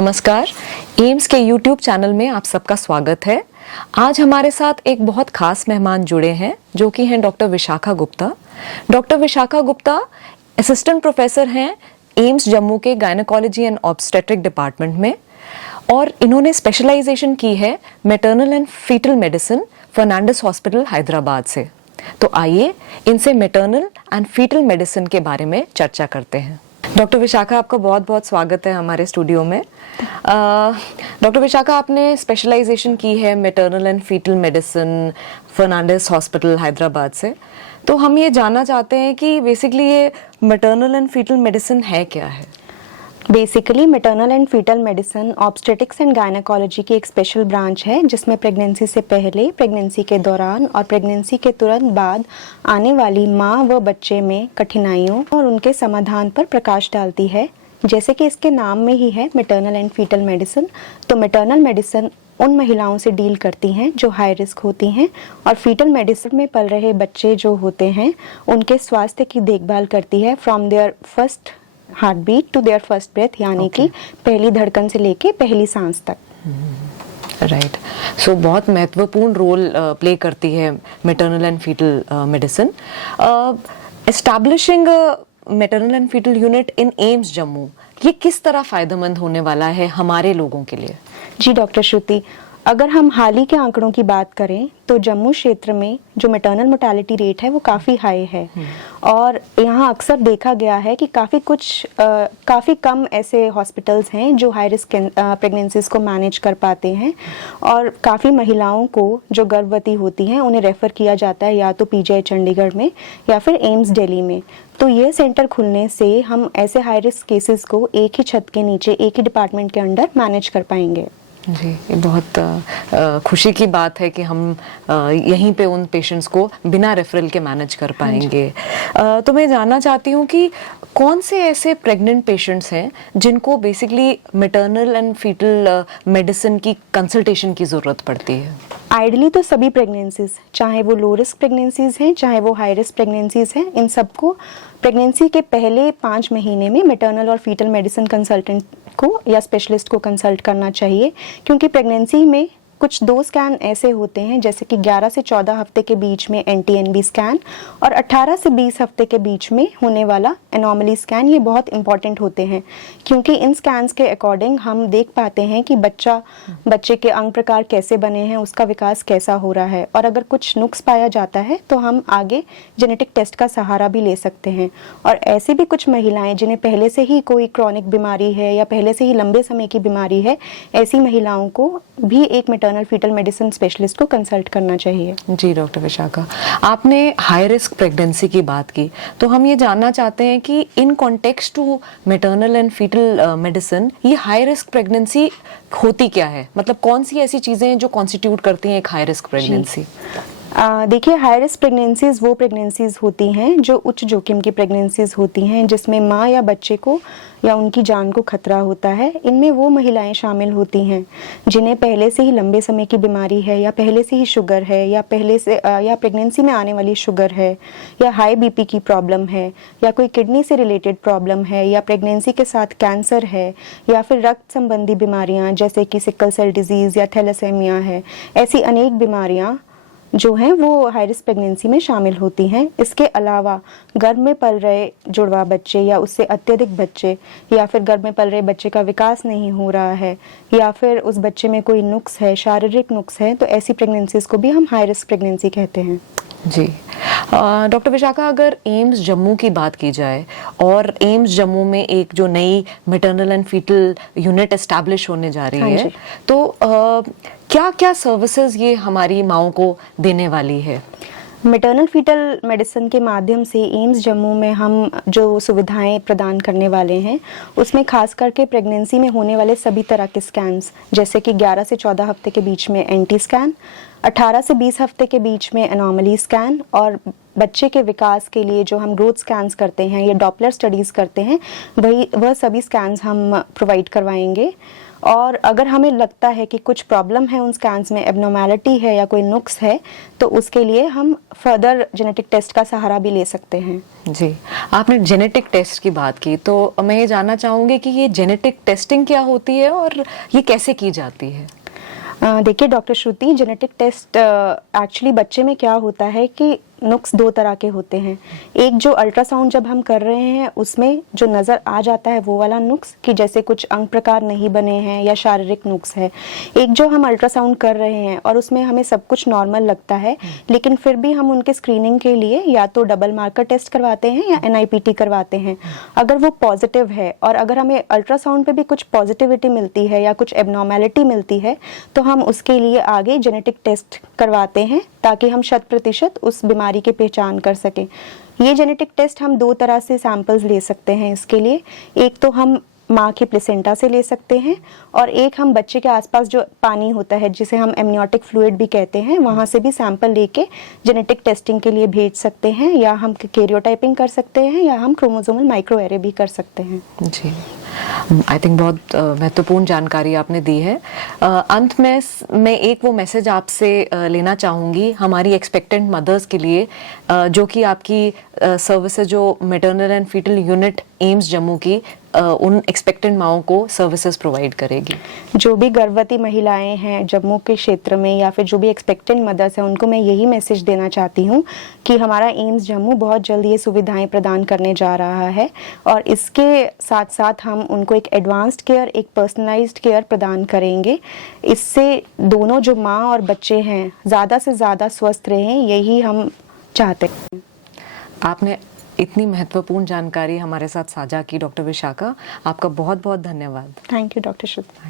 नमस्कार, एम्स के YouTube channel में आप सबका स्वागत है। आज हमारे साथ एक बहुत खास मेहमान जुड़े हैं जो कि हैं doctor Vishakha Gupta. Doctor Vishakha Gupta assistant professor हैं एम्स जम्मू के गायनेकोलॉजी एंड ऑब्स्टेट्रिक डिपार्टमेंट में और इन्होंने स्पेशलाइजेशन की है maternal and fetal medicine Fernandez hospital Hyderabad से। तो आइए इनसे मैटरनल एंड फीटल मेडिसिन के बारे में चर्चा करते हैं। डॉक्टर विशाखा, आपका बहुत बहुत स्वागत है हमारे स्टूडियो में। डॉक्टर विशाखा, आपने स्पेशलाइजेशन की है maternal and fetal medicine Fernandez hospital Hyderabad से। तो हम ये जानना चाहते हैं कि बेसिकली ये मैटरनल एंड फीटल मेडिसिन है क्या है? Basically maternal and fetal medicine obstetrics and gynaecology की एक स्पेशल ब्रांच है जिसमें प्रेगनेंसी से पहले, प्रेगनेंसी के दौरान और प्रेगनेंसी के तुरंत बाद आने वाली माँ व बच्चे में कठिनाइयों और उनके समाधान पर प्रकाश डालती है। जैसे कि इसके नाम में ही है मैटरनल एंड फीटल मेडिसिन, तो मैटरनल मेडिसिन उन महिलाओं से डील करती हैं जो हाई रिस्क होती हैं और फीटल मेडिसिन में पल रहे बच्चे जो होते हैं उनके स्वास्थ्य की देखभाल करती है from their first heart beat to their first breath, यानी कि पहली धड़कन से लेके पहली सांस तक। राइट, सो बहुत महत्वपूर्ण रोल प्ले करती है maternal and fetal medicine. Establishing maternal and fetal unit in AIIMS Jammu, ये किस तरह फायदेमंद होने वाला है हमारे लोगों के लिए? जी डॉक्टर श्रुति, अगर हम हाल ही के आंकड़ों की बात करें तो जम्मू क्षेत्र में जो मैटरनल मोर्टेलिटी रेट है वो काफ़ी हाई है और यहाँ अक्सर देखा गया है कि काफ़ी कम ऐसे हॉस्पिटल्स हैं जो हाई रिस्क प्रेगनेंसीज को मैनेज कर पाते हैं और काफ़ी महिलाओं को जो गर्भवती होती हैं उन्हें रेफ़र किया जाता है या तो पीजीआई चंडीगढ़ में या फिर एम्स दिल्ली में। तो ये सेंटर खुलने से हम ऐसे हाई रिस्क केसेस को एक ही छत के नीचे, एक ही डिपार्टमेंट के अंडर मैनेज कर पाएंगे। जी, ये बहुत खुशी की बात है कि हम यहीं पे उन पेशेंट्स को बिना रेफरल के मैनेज कर पाएंगे। तो मैं जानना चाहती हूँ कि कौन से ऐसे प्रेग्नेंट पेशेंट्स हैं जिनको basically maternal and fetal medicine की कंसल्टेशन की ज़रूरत पड़ती है? आइडली तो सभी प्रेगनेंसीज, चाहे वो लो रिस्क प्रेगनेंसीज हैं चाहे वो हाई रिस्क प्रेगनेंसीज हैं, इन सबको प्रेगनेंसी के पहले 5 महीने में मैटरनल और फीटल मेडिसिन कंसल्टेंट को या स्पेशलिस्ट को कंसल्ट करना चाहिए, क्योंकि प्रेगनेंसी में कुछ 2 स्कैन ऐसे होते हैं जैसे कि 11 से 14 हफ्ते के बीच में NT-NB स्कैन और 18 से 20 हफ्ते के बीच में होने वाला एनोमली स्कैन। ये बहुत इंपॉर्टेंट होते हैं क्योंकि इन स्कैन्स के अकॉर्डिंग हम देख पाते हैं कि बच्चे के अंग प्रकार कैसे बने हैं, उसका विकास कैसा हो रहा है और अगर कुछ नुक्स पाया जाता है तो हम आगे जेनेटिक टेस्ट का सहारा भी ले सकते हैं। और ऐसी भी कुछ महिलाएं जिन्हें पहले से ही कोई क्रॉनिक बीमारी है या पहले से ही लंबे समय की बीमारी है, ऐसी महिलाओं को भी एक मैटरनल फीटल मेडिसिन स्पेशलिस्ट को कंसल्ट करना चाहिए। जी डॉक्टर विशाखा, आपने हाई रिस्क प्रेगनेंसी की बात की, तो हम ये जानना चाहते हैं कि in context to maternal and fetal medicine ये हाई रिस्क प्रेगनेंसी होती क्या है? मतलब कौन सी ऐसी चीजें जो कॉन्स्टिट्यूट करती हैं एक हाई रिस्क प्रेगनेंसी? देखिए, हाई रिस्क प्रेगनेंसीज वो प्रेगनेंसीज होती हैं जो उच्च जोखिम की प्रेगनेंसीज होती हैं जिसमें माँ या बच्चे को या उनकी जान को खतरा होता है। इनमें वो महिलाएं शामिल होती हैं जिन्हें पहले से ही लंबे समय की बीमारी है या पहले से ही शुगर है या प्रेगनेंसी में आने वाली शुगर है या हाई बीपी की प्रॉब्लम है या कोई किडनी से रिलेटेड प्रॉब्लम है या प्रेगनेंसी के साथ कैंसर है या फिर रक्त संबंधी बीमारियां जैसे कि सिकल सेल डिजीज़ या थैलेसेमिया है। ऐसी अनेक बीमारियां जो हैं वो हाई रिस्क प्रेगनेंसी में शामिल होती हैं। इसके अलावा गर्भ में पल रहे जुड़वा बच्चे या उससे अत्यधिक बच्चे या फिर गर्भ में पल रहे बच्चे का विकास नहीं हो रहा है या फिर उस बच्चे में कोई नुक्स है, शारीरिक नुक्स है, तो ऐसी प्रेगनेंसीज को भी हम हाई रिस्क प्रेगनेंसी कहते हैं। जी डॉक्टर विशाखा, अगर एम्स जम्मू की बात की जाए और एम्स जम्मू में एक जो नई maternal and fetal unit establish होने जा रही है, तो क्या क्या सर्विसेज ये हमारी माओं को देने वाली है? मैटरनल फीटल मेडिसिन के माध्यम से एम्स जम्मू में हम जो सुविधाएं प्रदान करने वाले हैं उसमें खास करके प्रेगनेंसी में होने वाले सभी तरह के स्कैन्स जैसे कि 11 से 14 हफ्ते के बीच में NT स्कैन, 18 से 20 हफ्ते के बीच में एनोमली स्कैन और बच्चे के विकास के लिए जो हम ग्रोथ स्कैन्स करते हैं या डॉपलर स्टडीज़ करते हैं वह सभी स्कैन्स हम प्रोवाइड करवाएंगे। और अगर हमें लगता है कि कुछ प्रॉब्लम है उन स्कैन्स में, एबनॉर्मैलिटी है या कोई नुक्स है, तो उसके लिए हम फर्दर जेनेटिक टेस्ट का सहारा भी ले सकते हैं। जी, आपने जेनेटिक टेस्ट की बात की, तो मैं ये जानना चाहूँगी कि ये जेनेटिक टेस्टिंग क्या होती है और ये कैसे की जाती है? देखिए डॉक्टर श्रुति, जेनेटिक टेस्ट एक्चुअली बच्चे में क्या होता है कि नुक्स दो तरह के होते हैं। एक जो अल्ट्रासाउंड जब हम कर रहे हैं उसमें जो नज़र आ जाता है वो वाला नुक्स, कि जैसे कुछ अंग प्रकार नहीं बने हैं या शारीरिक नुक्स है। एक जो हम अल्ट्रासाउंड कर रहे हैं और उसमें हमें सब कुछ नॉर्मल लगता है, लेकिन फिर भी हम उनके स्क्रीनिंग के लिए या तो डबल मार्कर टेस्ट करवाते हैं या NIPT करवाते हैं। अगर वो पॉजिटिव है और अगर हमें अल्ट्रासाउंड पे भी कुछ पॉजिटिविटी मिलती है या कुछ एबनॉर्मैलिटी मिलती है, तो हम उसके लिए आगे जेनेटिक टेस्ट करवाते हैं ताकि हम 100% उस बीमारी की पहचान कर सकें। ये जेनेटिक टेस्ट हम दो तरह से सैंपल्स ले सकते हैं इसके लिए। एक तो हम माँ के प्लेसेंटा से ले सकते हैं और एक हम बच्चे के आसपास जो पानी होता है जिसे हम एमनियोटिक फ्लूइड भी कहते हैं, वहाँ से भी सैंपल लेके जेनेटिक टेस्टिंग के लिए भेज सकते हैं, या हम कैरियोटाइपिंग कर सकते हैं या हम क्रोमोसोमल माइक्रोएरे भी कर सकते हैं। जी, आई थिंक बहुत महत्वपूर्ण जानकारी आपने दी है। अंत में मैं एक वो मैसेज आपसे लेना चाहूँगी हमारी एक्सपेक्टेंट मदर्स के लिए, जो कि आपकी सर्विसेज जो maternal and fetal unit AIIMS Jammu की उन एक्सपेक्टेंट माओं को सर्विसेज प्रोवाइड करेगी। जो भी गर्भवती महिलाएं हैं जम्मू के क्षेत्र में या फिर जो भी एक्सपेक्टेंट मदर्स हैं, उनको मैं यही मैसेज देना चाहती हूँ कि हमारा एम्स जम्मू बहुत जल्द ये सुविधाएं प्रदान करने जा रहा है और इसके साथ साथ हम उनको एक एडवांस्ड केयर, एक पर्सनलाइज्ड केयर प्रदान करेंगे। इससे दोनों जो माँ और बच्चे हैं ज़्यादा से ज़्यादा स्वस्थ रहें, यही हम चाहते हैं। आपने इतनी महत्वपूर्ण जानकारी हमारे साथ साझा की डॉक्टर विशाखा, आपका बहुत बहुत धन्यवाद। Thank you doctor Shruti.